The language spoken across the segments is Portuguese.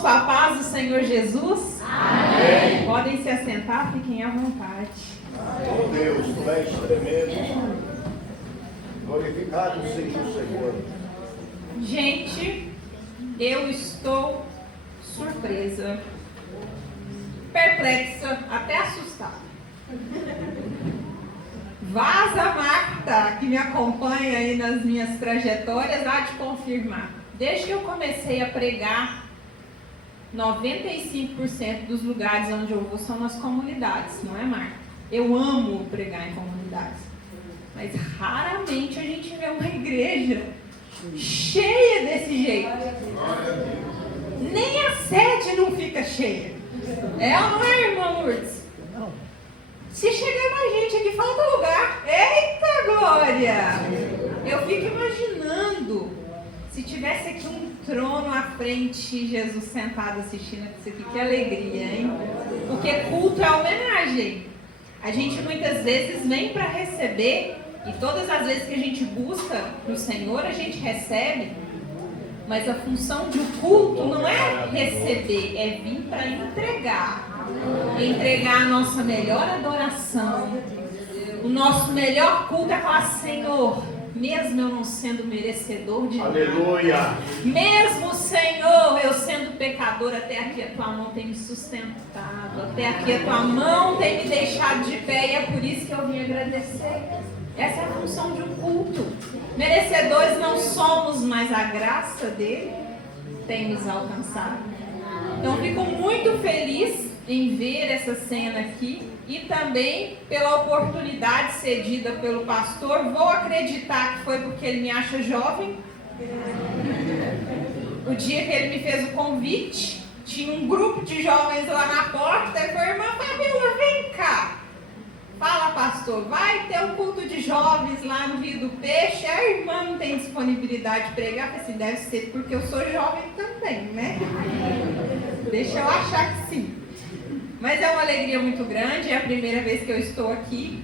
irmãos, com a paz do Senhor Jesus. Amém. Podem se assentar, fiquem à vontade. Oh Deus, tu és tremendo. Glorificado seja o Senhor. Gente, eu estou surpresa, perplexa, até assustada. Vaza Marta, que me acompanha aí nas minhas trajetórias, há de confirmar. Desde que eu comecei a pregar, 95% dos lugares onde eu vou são nas comunidades, não é, Marta? Eu amo pregar em comunidades, mas raramente a gente vê uma igreja cheia desse jeito. Nem a sede não fica cheia. É ou não é, irmã Lourdes? Se chegar mais gente aqui, falta lugar. Eita glória! Eu fico imaginando se tivesse aqui um trono à frente, Jesus sentado assistindo isso aqui. Que alegria, hein? Porque culto é homenagem. A gente muitas vezes vem para receber, e todas as vezes que a gente busca no Senhor, a gente recebe. Mas a função de um culto não é receber, é vir para entregar. Entregar a nossa melhor adoração. O nosso melhor culto é falar: Senhor, mesmo eu não sendo merecedor de nada, Aleluia. mesmo, Senhor, eu sendo pecador, até aqui a tua mão tem me sustentado, até aqui a tua mão tem me deixado de pé, e é por isso que eu vim agradecer. Essa é a função de um culto. Merecedores não somos, mas a graça dele tem nos alcançado. Então fico muito feliz em ver essa cena aqui e também pela oportunidade cedida pelo pastor. Vou acreditar que foi porque ele me acha jovem. O dia que ele me fez o convite, tinha um grupo de jovens lá na porta e falou: irmã Fabiola, vem cá. Fala, pastor, vai ter um culto de jovens lá no Rio do Peixe. A irmã não tem disponibilidade de pregar. Eu falei assim: deve ser porque eu sou jovem também, né? Deixa eu achar que sim. Mas é uma alegria muito grande, é a primeira vez que eu estou aqui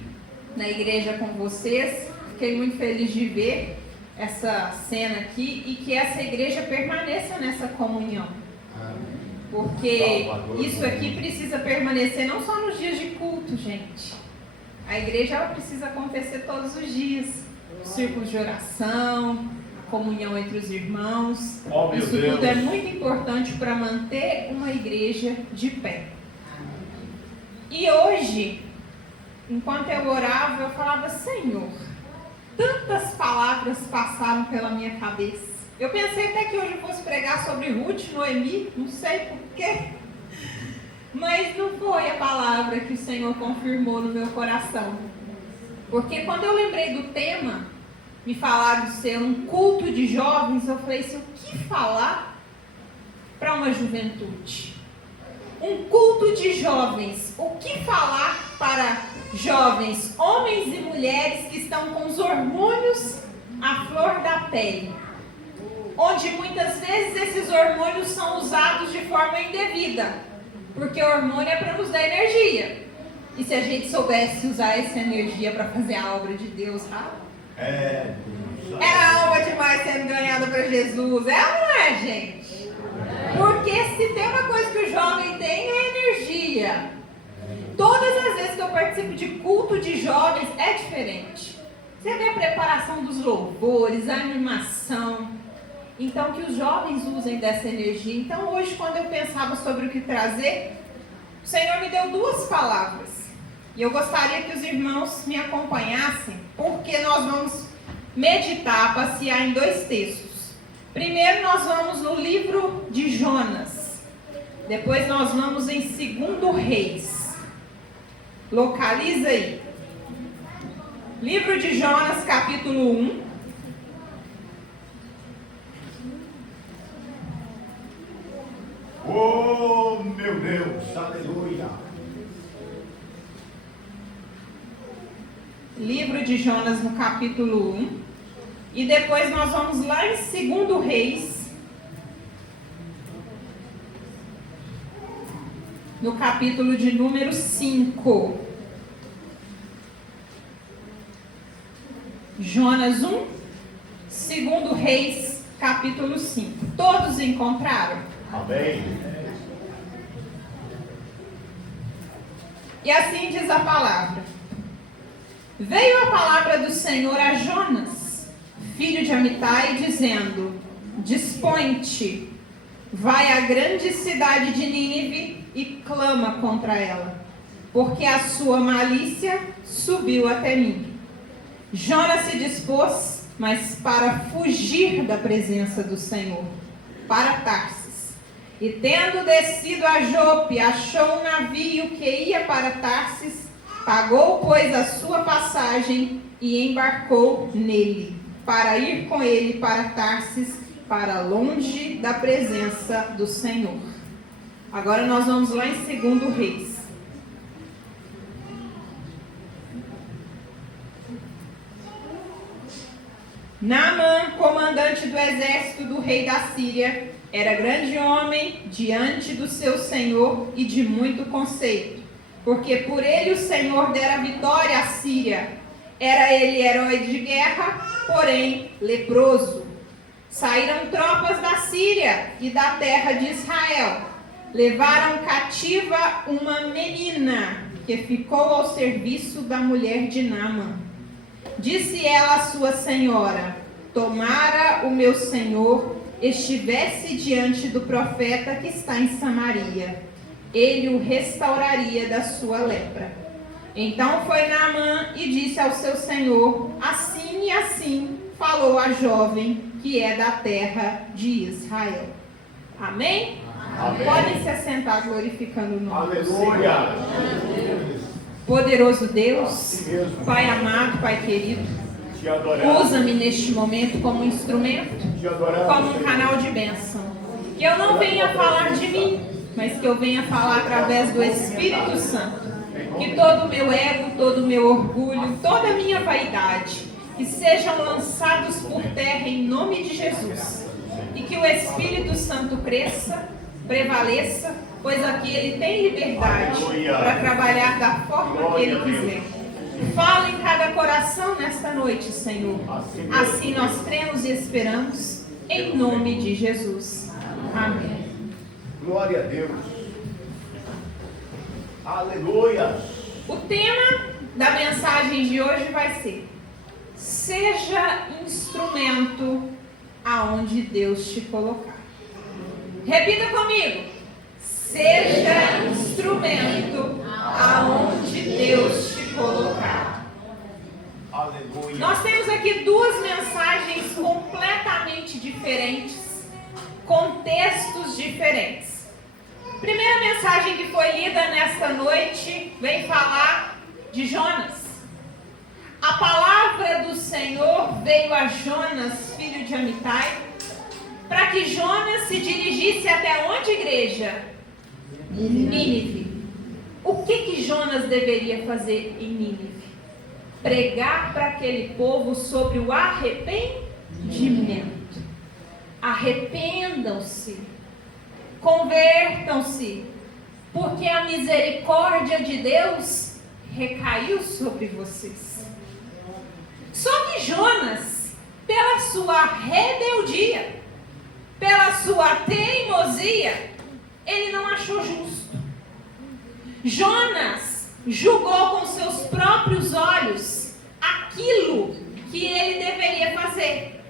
na igreja com vocês. Fiquei muito feliz de ver essa cena aqui e que essa igreja permaneça nessa comunhão. Porque isso aqui precisa permanecer não só nos dias de culto, gente. A igreja ela precisa acontecer todos os dias. Círculos de oração, a comunhão entre os irmãos. Isso tudo é muito importante para manter uma igreja de pé. E hoje, enquanto eu orava, eu falava: Senhor, tantas palavras passaram pela minha cabeça. Eu pensei até que hoje eu fosse pregar sobre Ruth, Noemi, não sei porquê. Mas não foi a palavra que o Senhor confirmou no meu coração. Porque quando eu lembrei do tema, me falaram de ser um culto de jovens, eu falei assim: o que falar para uma juventude? Um culto de jovens, o que falar para jovens, homens e mulheres que estão com os hormônios à flor da pele, onde muitas vezes esses hormônios são usados de forma indevida, porque o hormônio é para nos dar energia, e se a gente soubesse usar essa energia para fazer a obra de Deus, era alma demais sendo ganhada para Jesus, é ou não é, gente? Porque se tem uma coisa que o jovem tem, é energia. Todas as vezes que eu participo de culto de jovens, é diferente. Você vê a preparação dos louvores, a animação. Então, que os jovens usem dessa energia. Então, hoje, quando eu pensava sobre o que trazer, o Senhor me deu duas palavras. E eu gostaria que os irmãos me acompanhassem, porque nós vamos meditar, passear em dois textos. Primeiro nós vamos no livro de Jonas. Depois nós vamos em 2 Reis. Localiza aí. Livro de Jonas, capítulo 1. Oh, meu Deus, aleluia. Livro de Jonas, no capítulo 1. E depois nós vamos lá em 2 Reis, no capítulo de número 5. Jonas 1, 2 Reis, capítulo 5. Todos encontraram? Amém. E assim diz a palavra. Veio a palavra do Senhor a Jonas, filho de Amitai, dizendo: Dispõe-te, vai à grande cidade de Nínive e clama contra ela, porque a sua malícia subiu até mim. Jonas se dispôs, mas para fugir da presença do Senhor, para Tarsis. E tendo descido a Jope, achou um navio que ia para Tarsis, pagou, pois, a sua passagem e embarcou nele, para ir com ele para Tarsis, para longe da presença do Senhor. Agora nós vamos lá em 2 Reis. Naamã, comandante do exército do rei da Síria, era grande homem diante do seu senhor e de muito conceito, porque por ele o Senhor dera vitória à Síria. Era ele herói de guerra, porém leproso. Saíram tropas da Síria e da terra de Israel. Levaram cativa uma menina que ficou ao serviço da mulher de Naamã. Disse ela à sua senhora: tomara o meu senhor estivesse diante do profeta que está em Samaria, ele o restauraria da sua lepra. Então foi Naamã e disse ao seu senhor: assim e assim falou a jovem que é da terra de Israel. Amém? Amém. Podem se assentar glorificando o nome do Senhor. Aleluia. Poderoso Deus, Pai amado, Pai querido, usa-me neste momento como instrumento, como um canal de bênção. Que eu não venha falar de mim, mas que eu venha falar através do Espírito Santo. Que todo o meu ego, todo o meu orgulho, toda a minha vaidade, que sejam lançados por terra em nome de Jesus. E que o Espírito Santo cresça, prevaleça, pois aqui ele tem liberdade para trabalhar da forma que ele quiser. Fala em cada coração nesta noite, Senhor. Assim nós cremos e esperamos, em nome de Jesus. Amém. Glória a Deus. Aleluia. O tema da mensagem de hoje vai ser: seja instrumento aonde Deus te colocar. Repita comigo. Seja instrumento aonde Deus te colocar. Aleluia. Nós temos aqui duas mensagens completamente diferentes, contextos diferentes. Primeira mensagem que foi lida nesta noite vem falar de Jonas. A palavra do Senhor veio a Jonas, filho de Amitai, para que Jonas se dirigisse até onde, igreja? Nínive. O que Jonas deveria fazer em Nínive? Pregar para aquele povo sobre o arrependimento. Arrependam-se, convertam-se, porque a misericórdia de Deus recaiu sobre vocês. Só que Jonas, pela sua rebeldia, pela sua teimosia, ele não achou justo. Jonas julgou com seus próprios olhos aquilo que ele deveria fazer.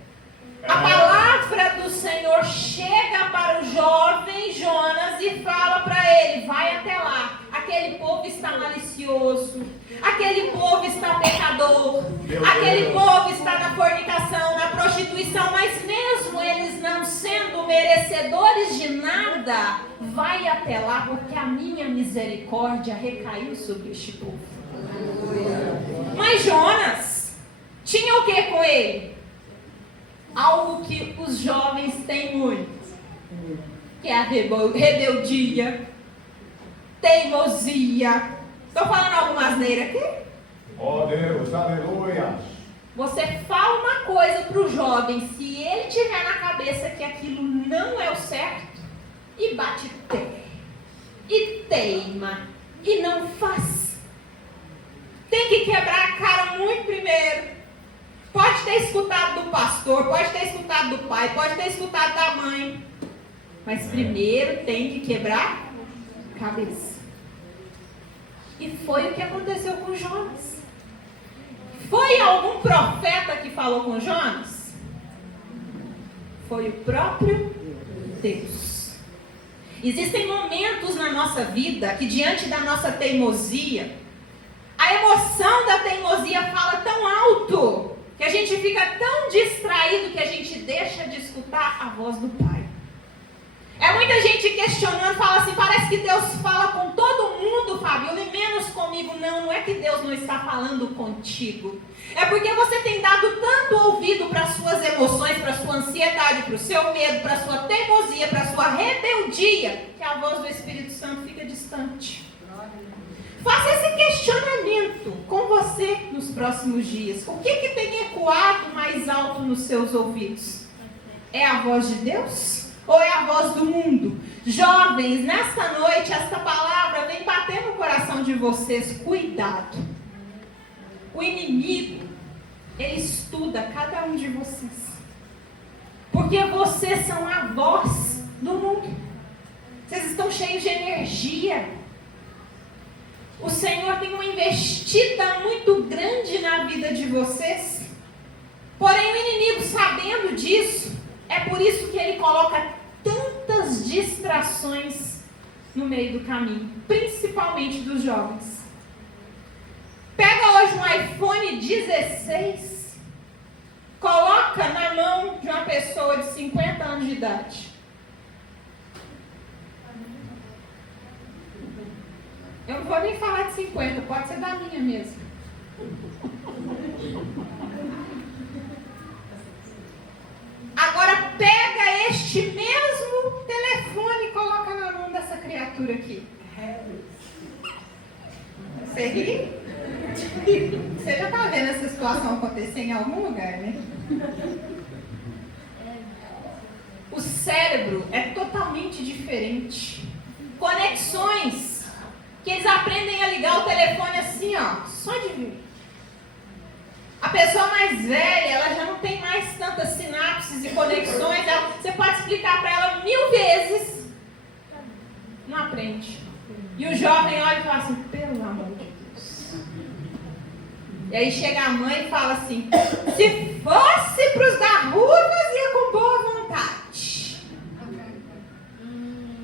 A palavra do Senhor chega para o jovem Jonas e fala para ele: vai até lá, aquele povo está malicioso, aquele povo está pecador, aquele povo está na fornicação, na prostituição, mas mesmo eles não sendo merecedores de nada, vai até lá, porque a minha misericórdia recaiu sobre este povo. Mas Jonas tinha o que com ele? Algo que os jovens têm muito, que é a rebeldia, teimosia. Estou falando alguma asneira aqui? Oh Deus, aleluia. Você fala uma coisa para o jovem, se ele tiver na cabeça que aquilo não é o certo, e bate pé, e teima, e não faz. Tem que quebrar a cara muito primeiro. Pode ter escutado do pastor, pode ter escutado do pai, pode ter escutado da mãe. Mas primeiro tem que quebrar a cabeça. E foi o que aconteceu com Jonas. Foi algum profeta que falou com Jonas? Foi o próprio Deus. Existem momentos na nossa vida que, diante da nossa teimosia, a emoção da teimosia fala tão alto que a gente fica tão distraído que a gente deixa de escutar a voz do Pai. É muita gente questionando, fala assim, parece que Deus fala com todo mundo, Fábio, e menos comigo. Não, não é que Deus não está falando contigo. É porque você tem dado tanto ouvido para as suas emoções, para a sua ansiedade, para o seu medo, para a sua teimosia, para a sua rebeldia, que a voz do Espírito Santo fica distante. Faça esse questionamento com você nos próximos dias. O que tem ecoado mais alto nos seus ouvidos? É a voz de Deus? Ou é a voz do mundo? Jovens, nesta noite, esta palavra vem bater no coração de vocês. Cuidado. O inimigo, ele estuda cada um de vocês. Porque vocês são a voz do mundo. Vocês estão cheios de energia. O Senhor tem uma investida muito grande na vida de vocês. Porém, o inimigo, sabendo disso, é por isso que ele coloca tantas distrações no meio do caminho, principalmente dos jovens. Pega hoje um iPhone 16, coloca na mão de uma pessoa de 50 anos de idade. Eu não vou nem falar de 50, pode ser da minha mesmo. Agora pega este mesmo telefone e coloca na mão dessa criatura aqui. Você ri? Você já está vendo essa situação acontecer em algum lugar, né? O cérebro é totalmente diferente. Conexões que eles aprendem a ligar o telefone assim, ó, só de ver. A pessoa mais velha, ela já não tem mais tantas sinapses e conexões. Você pode explicar para ela 1000 vezes, não aprende. E o jovem olha e fala assim, pelo amor de Deus. E aí chega a mãe e fala assim, se fosse para os dar uvas, ia com boa vontade.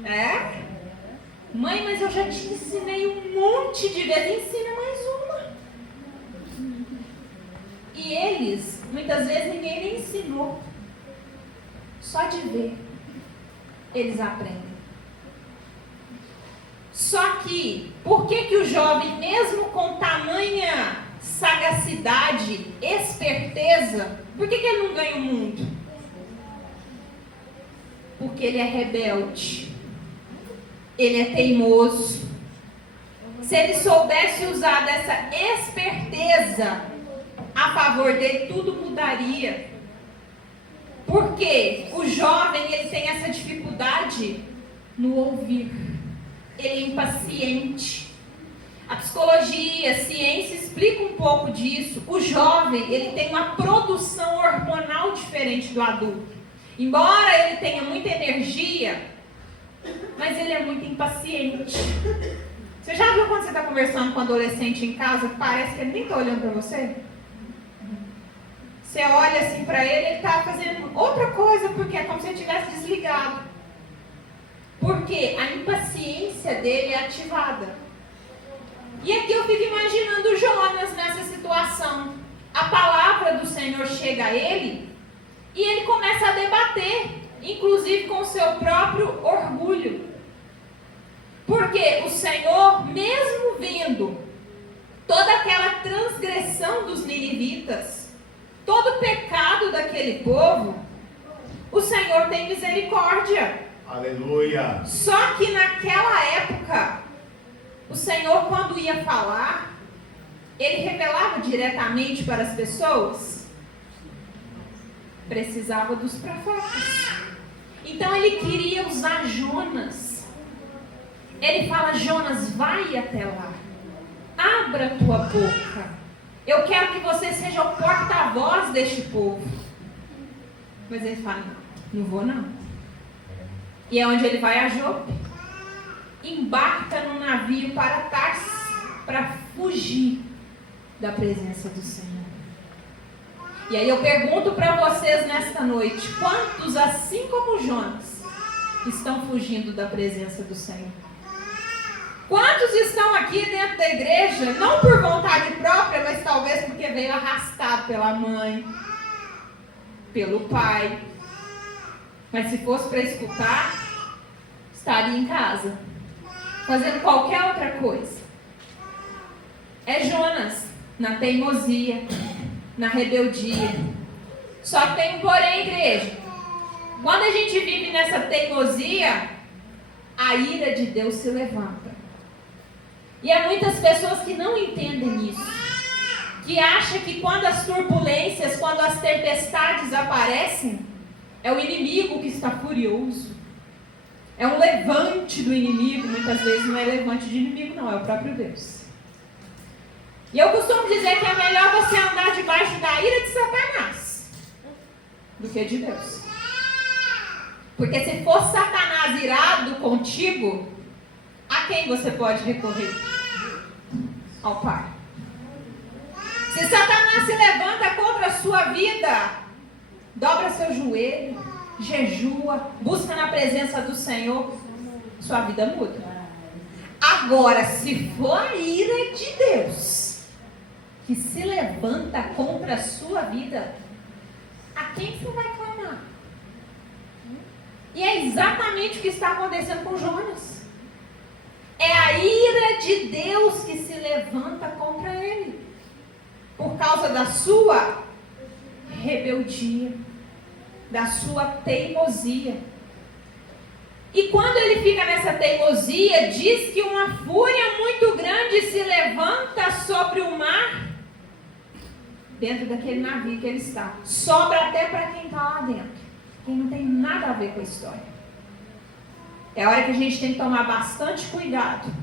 É? Mãe, mas eu já te ensinei um monte de vezes, ensina mais uma. E eles, muitas vezes, ninguém nem ensinou. Só de ver, eles aprendem. Só que, por que o jovem, mesmo com tamanha sagacidade, esperteza, por que ele não ganha o mundo? Porque ele é rebelde. Ele é teimoso. Se ele soubesse usar dessa esperteza a favor dele, tudo mudaria. Porque o jovem, ele tem essa dificuldade no ouvir. Ele é impaciente. A psicologia, a ciência explica um pouco disso. O jovem, ele tem uma produção hormonal diferente do adulto. Embora ele tenha muita energia, mas ele é muito impaciente. Você já viu quando você está conversando com um adolescente em casa, parece que ele nem está olhando para você? Você olha assim para ele está fazendo outra coisa, porque é como se ele tivesse desligado. Porque a impaciência dele é ativada. E aqui eu fico imaginando Jonas nessa situação. A palavra do Senhor chega a ele e ele começa a debater, inclusive com o seu próprio orgulho. Porque o Senhor, mesmo vendo toda aquela transgressão dos ninivitas, todo o pecado daquele povo, o Senhor tem misericórdia. Aleluia. Só que naquela época, o Senhor, quando ia falar, ele revelava diretamente para as pessoas. Precisava dos profetas. Então ele queria usar Jonas. Ele fala, Jonas, vai até lá. Abra a tua boca. Eu quero que você seja o porta-voz deste povo. Mas ele fala, não vou não. E é onde ele vai a Jope. Embarca no navio para Tarsis, para fugir da presença do Senhor. E aí eu pergunto para vocês nesta noite: quantos, assim como Jonas, estão fugindo da presença do Senhor? Quantos estão aqui dentro da igreja, não por vontade própria, mas talvez porque veio arrastado pela mãe, pelo pai, mas se fosse para escutar, estaria em casa, fazendo qualquer outra coisa? É Jonas, na teimosia, na rebeldia. Só que tem um porém, igreja. Quando a gente vive nessa teimosia, a ira de Deus se levanta. E há muitas pessoas que não entendem isso, que acham que quando as turbulências, quando as tempestades aparecem, é o inimigo que está furioso. É um levante do inimigo. Muitas vezes não é levante de inimigo, não, é o próprio Deus. E eu costumo dizer que é melhor você andar debaixo da ira de Satanás do que de Deus. Porque se for Satanás irado contigo, a quem você pode recorrer? Ao Pai. Se Satanás se levanta contra a sua vida, dobra seu joelho, jejua, busca na presença do Senhor, sua vida muda. Agora, se for a ira de Deus que se levanta contra a sua vida, a quem você vai clamar? E é exatamente o que está acontecendo com Jonas. É a ira de Deus que se levanta contra ele, por causa da sua rebeldia, da sua teimosia. E quando ele fica nessa teimosia, diz que uma fúria muito grande se levanta sobre o mar, dentro daquele navio que ele está. Sobra até para quem está lá dentro, quem não tem nada a ver com a história. É a hora que a gente tem que tomar bastante cuidado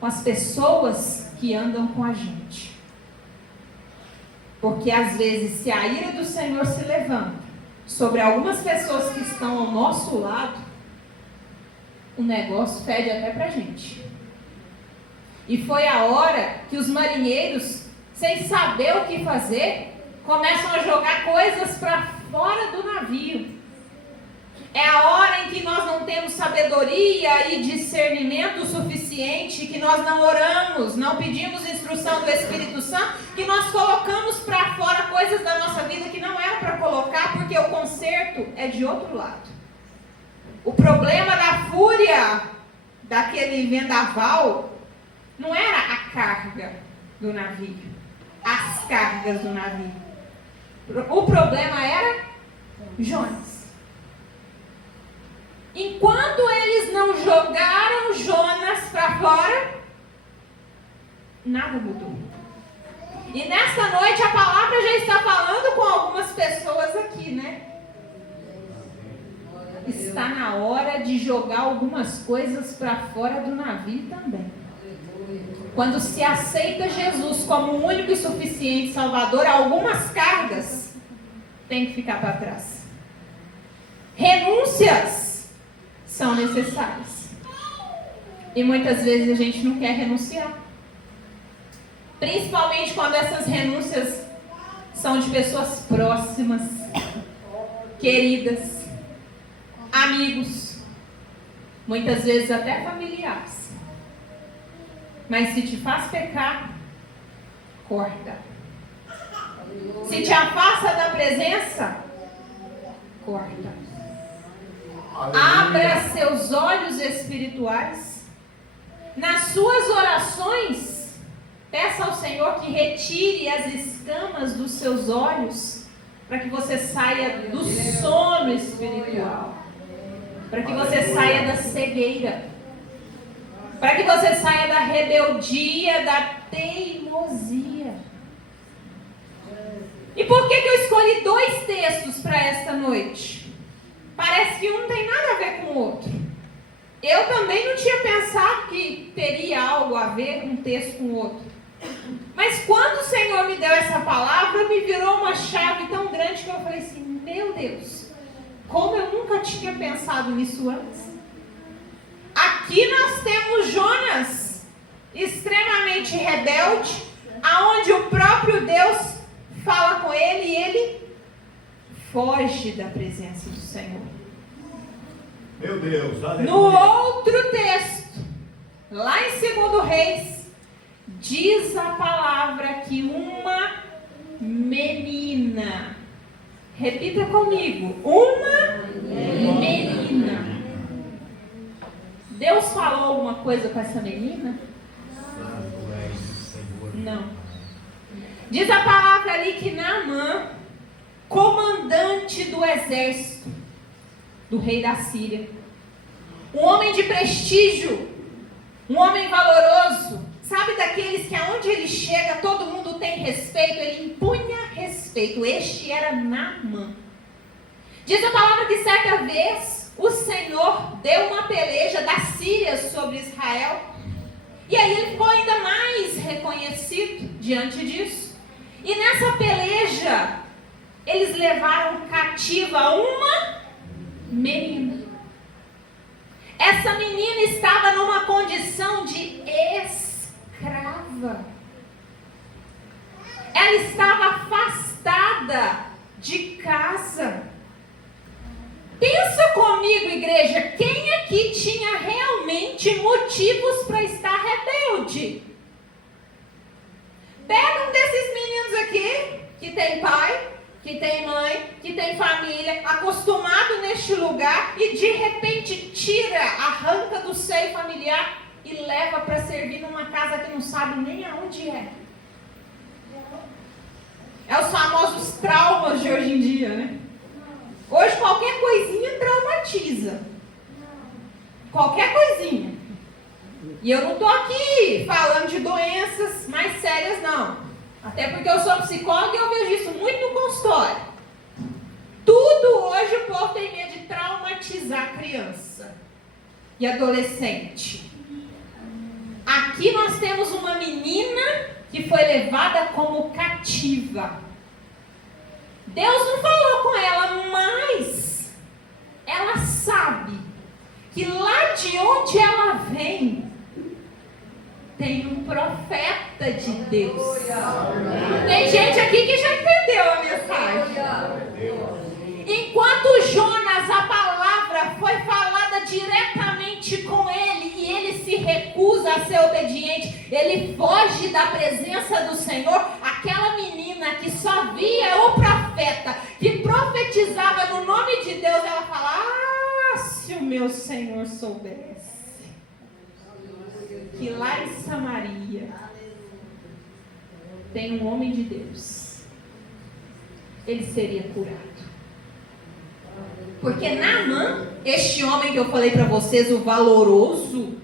com as pessoas que andam com a gente. Porque às vezes, se a ira do Senhor se levanta sobre algumas pessoas que estão ao nosso lado, o negócio fede até pra gente. E foi a hora que os marinheiros, sem saber o que fazer, começam a jogar coisas para fora do navio. É a hora em que nós não temos sabedoria e discernimento suficiente, que nós não oramos, não pedimos instrução do Espírito Santo, que nós colocamos para fora coisas da nossa vida que não era para colocar, porque o conserto é de outro lado. O problema da fúria, daquele vendaval, não era a carga do navio, as cargas do navio. O problema era Jonas. Enquanto eles não jogaram Jonas para fora, nada mudou. E nesta noite a palavra já está falando com algumas pessoas aqui, né? Está na hora de jogar algumas coisas para fora do navio também. Quando se aceita Jesus como o único e suficiente Salvador, algumas cargas têm que ficar para trás. Renúncias são necessárias. E muitas vezes a gente não quer renunciar. Principalmente quando essas renúncias são de pessoas próximas, queridas, amigos, muitas vezes até familiares. Mas se te faz pecar, corta. Se te afasta da presença, corta. Abra seus olhos espirituais. Nas suas orações, peça ao Senhor que retire as escamas dos seus olhos, para que você saia do sono espiritual, para que você saia da cegueira, para que você saia da rebeldia, da teimosia. E por que eu escolhi 2 textos para esta noite? Parece que um não tem nada a ver com o outro. Eu também não tinha pensado que teria algo a ver um texto com o outro. Mas quando o Senhor me deu essa palavra, me virou uma chave tão grande que eu falei assim, meu Deus, como eu nunca tinha pensado nisso antes. extremamente rebelde, aonde o próprio Deus fala com ele e ele foge da presença do Senhor. Meu Deus, aleluia. No outro texto, lá em 2 Reis, diz a palavra que uma menina, repita comigo, uma menina. Deus falou alguma coisa com essa menina? Não. Diz a palavra ali que Naamã, comandante do exército do rei da Síria, um homem de prestígio, um homem valoroso, sabe daqueles que aonde ele chega todo mundo tem respeito, ele impunha respeito. Este era Naamã. Diz a palavra que certa vez o Senhor deu uma peleja da Síria sobre Israel, e aí ele ficou ainda mais reconhecido diante disso. E nessa peleja eles levaram cativa uma menina. Essa menina estava numa condição de escrava. Ela estava afastada de casa. Pensa comigo, igreja, quem aqui tinha realmente motivos para estar rebelde? Pega um desses meninos aqui, que tem pai, que tem mãe, que tem família, acostumado neste lugar, e de repente tira, arranca do seio familiar e leva para servir numa casa que não sabe nem aonde é. É os famosos traumas de hoje em dia, né? Hoje qualquer coisinha traumatiza. Qualquer coisinha. E eu não estou aqui falando de doenças mais sérias, não. Até porque eu sou psicóloga e eu vejo isso muito no consultório. Tudo hoje o povo tem medo de traumatizar criança e adolescente. Aqui nós temos uma menina que foi levada como cativa. Deus não falou com ela, mas ela sabe que lá de onde ela vem tem um profeta de Deus. Tem gente aqui que já entendeu a mensagem. Enquanto Jonas, a palavra foi falada diretamente com ele e ele se recusa a ser obediente, ele foge da presença do Senhor. Aquela menina que só via o profeta, que profetizava no nome de Deus, ela fala: ah, se o meu Senhor soubesse que lá em Samaria tem um homem de Deus, ele seria curado. Porque Naamã, este homem que eu falei para vocês, o valoroso,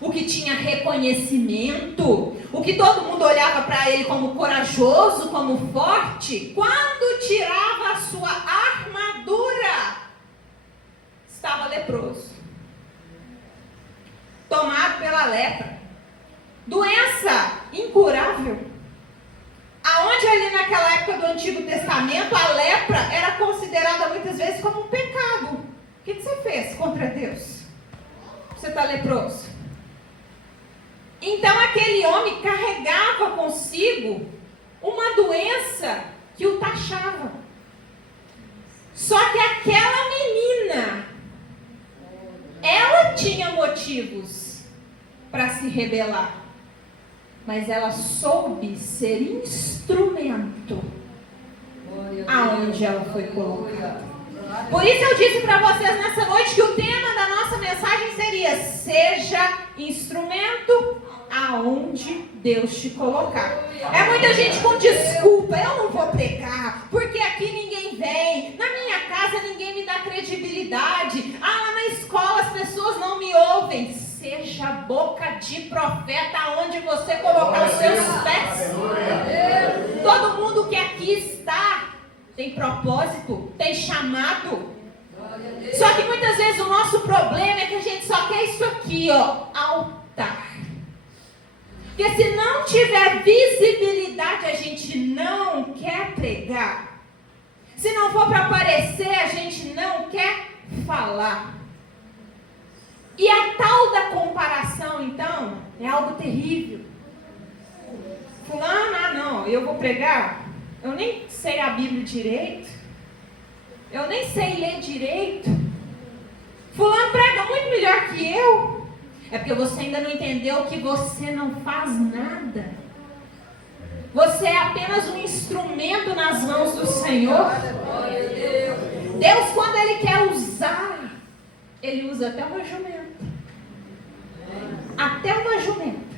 o que tinha reconhecimento, o que todo mundo olhava para ele como corajoso, como forte, quando tirava a sua armadura, estava leproso, tomado pela lepra, doença incurável. Aonde ali naquela época do Antigo Testamento a lepra era considerada muitas vezes como um pecado. O que você fez contra Deus? Você está leproso. Então aquele homem carregava consigo uma doença que o taxava. Só que aquela menina, ela tinha motivos para se rebelar. Mas ela soube ser instrumento aonde ela foi colocada. Por isso eu disse para vocês nessa noite que o tema da nossa mensagem seria: seja instrumento aonde Deus te colocar. É muita gente com desculpa: eu não vou pregar, porque aqui ninguém vem, na minha casa ninguém me dá credibilidade, lá na escola as pessoas não me ouvem. Seja boca de profeta aonde você colocar os seus pés. Todo mundo que aqui está tem propósito, tem chamado. Só que muitas vezes o nosso problema é que a gente só quer isso aqui, ó, altar. Porque se não tiver visibilidade, a gente não quer pregar. Se não for para aparecer, a gente não quer falar. E a tal da comparação, então, é algo terrível. Fulano, não, eu vou pregar, eu nem sei a Bíblia direito, eu nem sei ler direito. Fulano prega muito melhor que eu. É porque você ainda não entendeu que você não faz nada. Você é apenas um instrumento nas mãos do Senhor. Deus, quando Ele quer usar, Ele usa até uma jumenta. Até uma jumenta.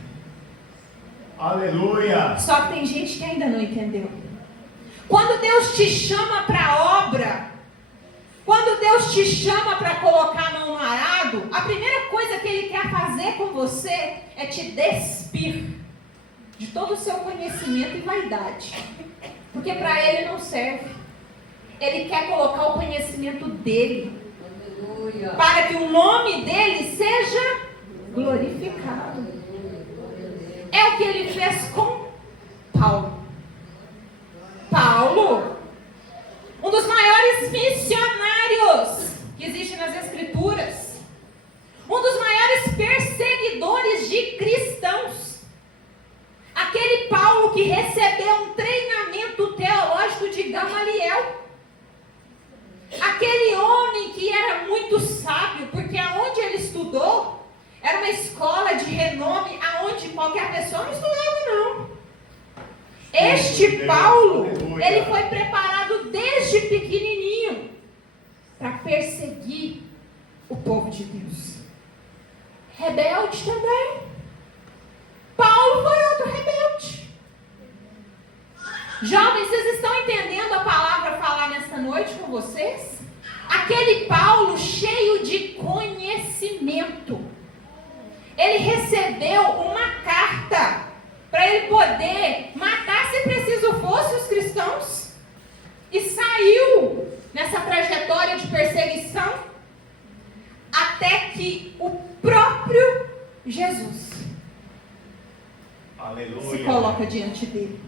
Aleluia. Só que tem gente que ainda não entendeu. Quando Deus te chama para a obra, quando Deus te chama para colocar a mão no arado, a primeira coisa que Ele quer fazer com você é te despir de todo o seu conhecimento e vaidade. Porque para Ele não serve. Ele quer colocar o conhecimento dEle. Para que o nome dEle seja glorificado. É o que Ele fez com Paulo. Paulo, um dos maiores missionários que existe nas Escrituras, um dos maiores perseguidores de cristãos, aquele Paulo que recebeu um treinamento teológico de Gamaliel, aquele homem que era muito sábio, porque aonde ele estudou era uma escola de renome, aonde qualquer pessoa não estudava não. Este Paulo, ele foi preparado desde pequenininho para perseguir o povo de Deus. Rebelde também. Paulo foi outro rebelde. Jovens, vocês estão entendendo a palavra falar nesta noite com vocês? Aquele Paulo cheio de conhecimento. Ele recebeu uma carta para ele poder matar, se preciso fosse, os cristãos. E saiu nessa trajetória de perseguição até que o próprio Jesus Aleluia. se coloca diante dele.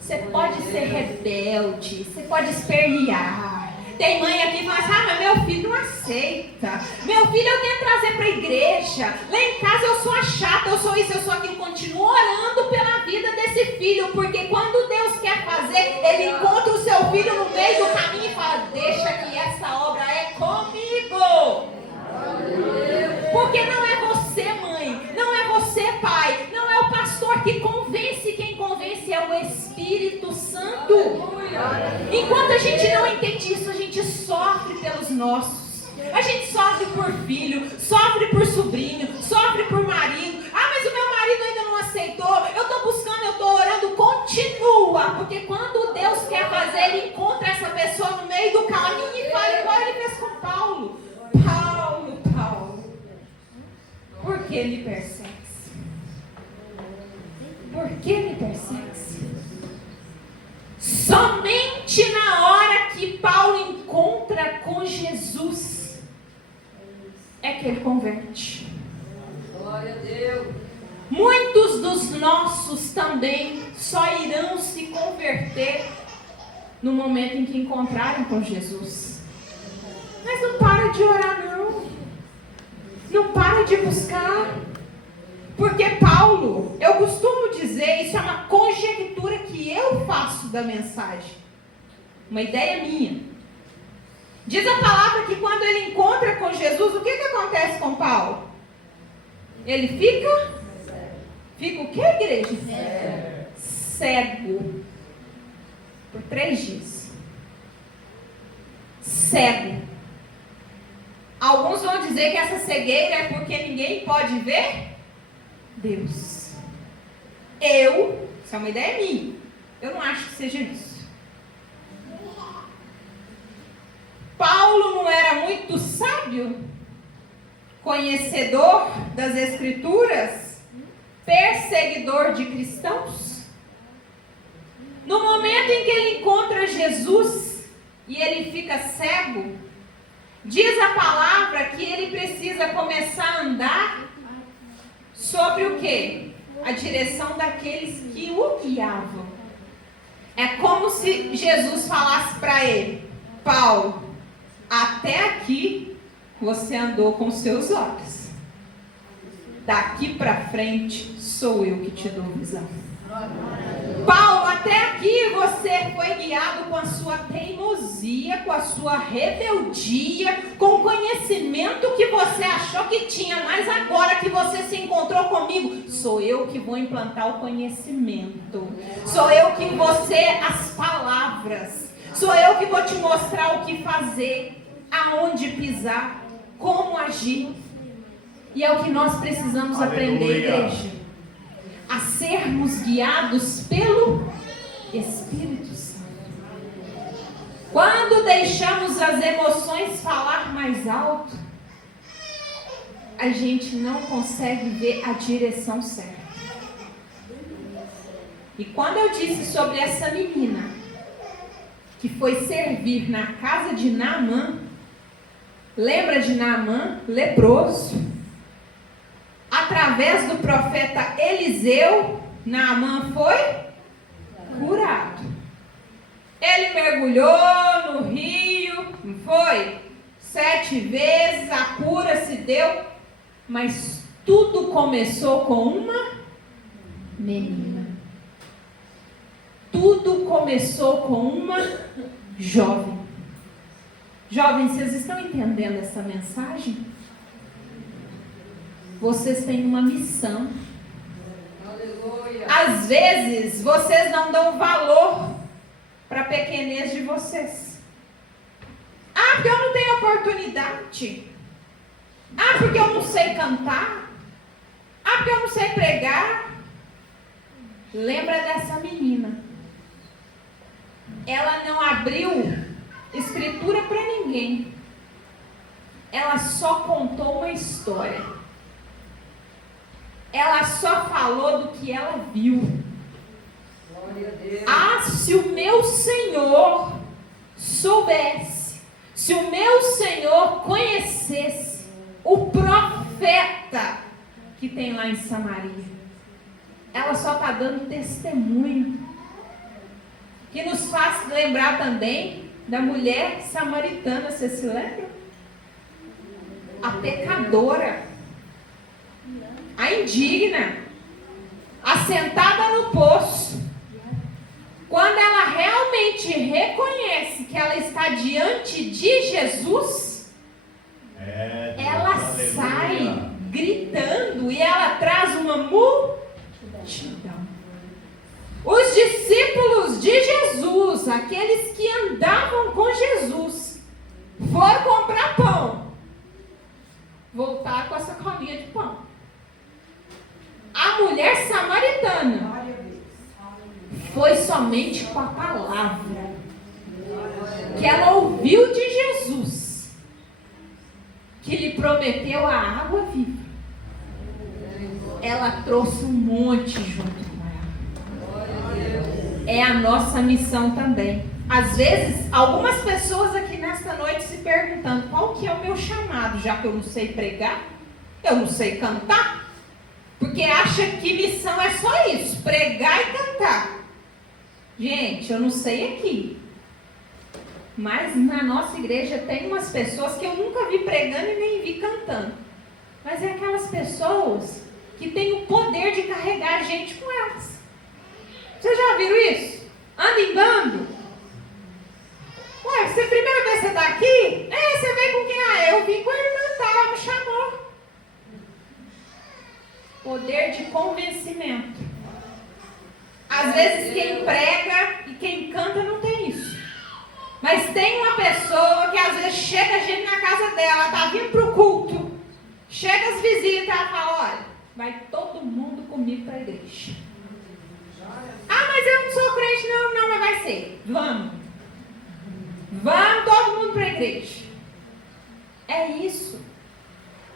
Você pode ser rebelde, você pode espernear. Tem mãe aqui que fala assim, mas meu filho não aceita. Meu filho eu tento trazer para a igreja. Lá em casa eu sou a chata, eu sou isso, eu sou aquilo. Continuo orando pela vida desse filho, porque quando Deus quer fazer, Ele encontra o seu filho no meio do caminho e fala, deixa que essa obra é comigo. Porque não é você, mãe, não é você, pai, não é o pastor que convence, quem convence é o Espírito Santo. Enquanto a gente não entende isso, a gente sofre pelos nossos. A gente sofre por filho, sofre por sobrinho, sofre por marido. Ah, mas o meu marido ainda não aceitou. Eu estou buscando, eu estou orando. Continua, porque quando Deus quer fazer, Ele encontra essa pessoa no meio do caminho e fala igual Ele fez com Paulo. Paulo, por que me persegues? Por que me persegues? Somente na hora que Paulo encontra com Jesus é que ele converte. Glória a Deus. Muitos dos nossos também só irão se converter no momento em que encontrarem com Jesus. Mas não para de orar não. Não para de buscar. Porque Paulo, eu costumo dizer, isso é uma conjectura que eu faço da mensagem. Uma ideia minha. Diz a palavra que quando ele encontra com Jesus, o que acontece com Paulo? Ele fica o que, igreja? Cego. Por 3 dias. Cego. Alguns vão dizer que essa cegueira é porque ninguém pode ver Deus. Isso é uma ideia minha. Eu não acho que seja isso. Paulo não era muito sábio, conhecedor das Escrituras, perseguidor de cristãos? No momento em que ele encontra Jesus e ele fica cego, diz a palavra que ele precisa começar a andar sobre o quê? A direção daqueles que o guiavam. É como se Jesus falasse para ele: Paulo, até aqui você andou com seus olhos. Daqui para frente sou eu que te dou visão. Paulo, até aqui você foi guiado com a sua teimosia, com a sua rebeldia, com o conhecimento que você achou que tinha, mas agora que você se encontrou comigo, sou eu que vou implantar o conhecimento, sou eu que você as palavras, sou eu que vou te mostrar o que fazer, aonde pisar, como agir. E é o que nós precisamos aprender, igreja. A sermos guiados pelo Espírito Santo. Quando deixamos as emoções falar mais alto, a gente não consegue ver a direção certa. E quando eu disse sobre essa menina que foi servir na casa de Naamã, lembra de Naamã, leproso? Através do profeta Eliseu, Naamã foi curado. Ele mergulhou no rio, não foi? 7 vezes, a cura se deu. Mas tudo começou com uma menina. Tudo começou com uma jovem. Jovens, vocês estão entendendo essa mensagem? Vocês têm uma missão. Aleluia. Às vezes, vocês não dão valor para a pequenez de vocês. Ah, porque eu não tenho oportunidade. Ah, porque eu não sei cantar. Ah, porque eu não sei pregar. Lembra dessa menina. Ela não abriu escritura para ninguém. Ela só contou uma história. Ela só falou do que ela viu. Glória a Deus. Ah, se o meu Senhor soubesse, se o meu Senhor conhecesse o profeta que tem lá em Samaria. Ela só está dando testemunho. Que nos faz lembrar também da mulher samaritana, você se lembra? A pecadora. A indigna, assentada no poço, quando ela realmente reconhece que ela está diante de Jesus, ela sai gritando e ela traz uma multidão. Os discípulos de Jesus, aqueles que andavam com Jesus, foram comprar pão, voltar com a sacolinha de pão. A mulher samaritana foi somente com a palavra que ela ouviu de Jesus, que lhe prometeu a água viva. Ela trouxe um monte junto com ela. É a nossa missão também. Às vezes, algumas pessoas aqui nesta noite se perguntando: qual que é o meu chamado? Já que eu não sei pregar, eu não sei cantar. Porque acha que missão é só isso, pregar e cantar. Gente, eu não sei aqui, mas na nossa igreja tem umas pessoas que eu nunca vi pregando e nem vi cantando. Mas é aquelas pessoas que têm o poder de carregar a gente com elas. Vocês já viram isso? Anda em bando. Ué, você primeira vez que você está aqui? Você veio com quem? Eu vim com a irmã, ela me chamou. Poder de convencimento. Às vezes quem prega e quem canta não tem isso. Mas tem uma pessoa que às vezes chega a gente na casa dela, tá vindo pro culto, chega as visitas, ela fala: olha, vai todo mundo comigo para a igreja. Ah, mas eu não sou crente, não, mas vai ser. Vamos todo mundo para a igreja. É isso.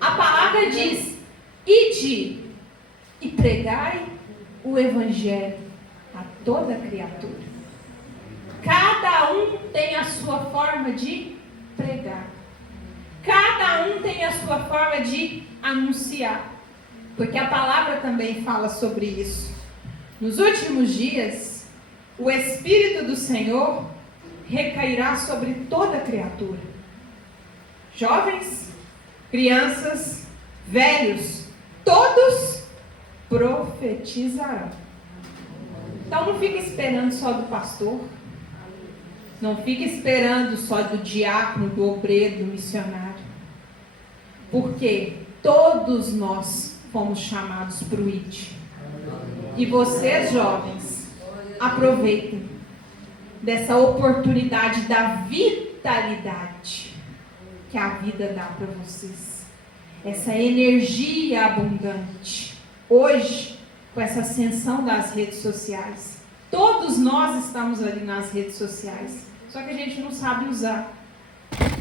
A palavra diz: ide e pregai o evangelho a toda criatura. Cada um tem a sua forma de pregar. Cada um tem a sua forma de anunciar. Porque a palavra também fala sobre isso. Nos últimos dias, o Espírito do Senhor recairá sobre toda criatura. Jovens, crianças, velhos, todos profetizarão. Então não fica esperando só do pastor, não fica esperando só do diácono, do obreiro, do missionário, porque todos nós fomos chamados para o ID. E vocês, jovens, aproveitem dessa oportunidade da vitalidade que a vida dá para vocês, essa energia abundante. Hoje, com essa ascensão das redes sociais, todos nós estamos ali nas redes sociais, só que a gente não sabe usar.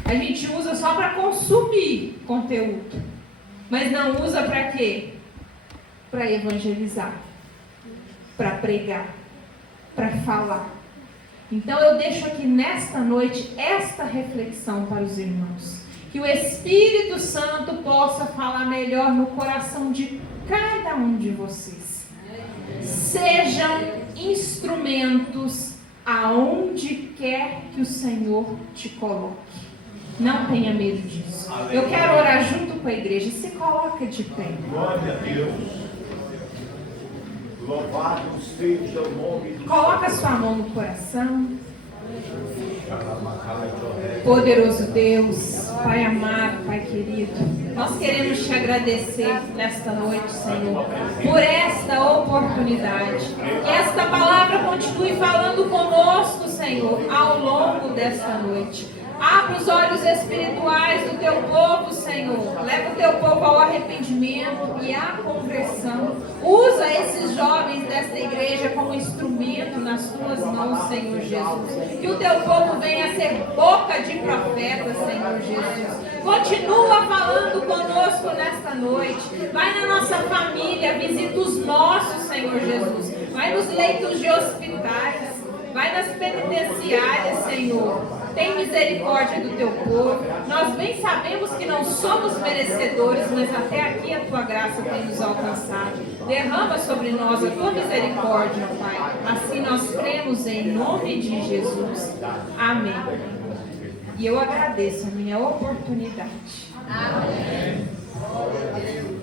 A gente usa só para consumir conteúdo, mas não usa para quê? Para evangelizar, para pregar, para falar. Então eu deixo aqui nesta noite esta reflexão para os irmãos, que o Espírito Santo possa falar melhor no coração de cada um de vocês. Sejam instrumentos aonde quer que o Senhor te coloque. Não tenha medo disso. Eu quero orar junto com a igreja. Se coloca de pé. Glória a Deus. Louvado seja o nome do Coloca a sua mão no coração. Poderoso Deus, Pai amado, Pai querido, nós queremos te agradecer nesta noite, Senhor, por esta oportunidade. Que esta palavra continue falando conosco, Senhor, ao longo desta noite. Abra os olhos espirituais do teu povo, Senhor. Leva o teu povo ao arrependimento e à conversão. Usa esses jovens desta igreja como instrumento nas tuas mãos, Senhor Jesus. Que o teu povo venha a ser boca de profeta, Senhor Jesus. Continua falando conosco nesta noite. Vai na nossa família, visita os nossos, Senhor Jesus. Vai nos leitos de hospitais. Vai nas penitenciárias, Senhor. Tem misericórdia do teu povo. Nós bem sabemos que não somos merecedores, mas até aqui a tua graça tem nos alcançado. Derrama sobre nós a tua misericórdia, Pai. Assim nós cremos em nome de Jesus. Amém. E eu agradeço a minha oportunidade. Amém. Glória a Deus.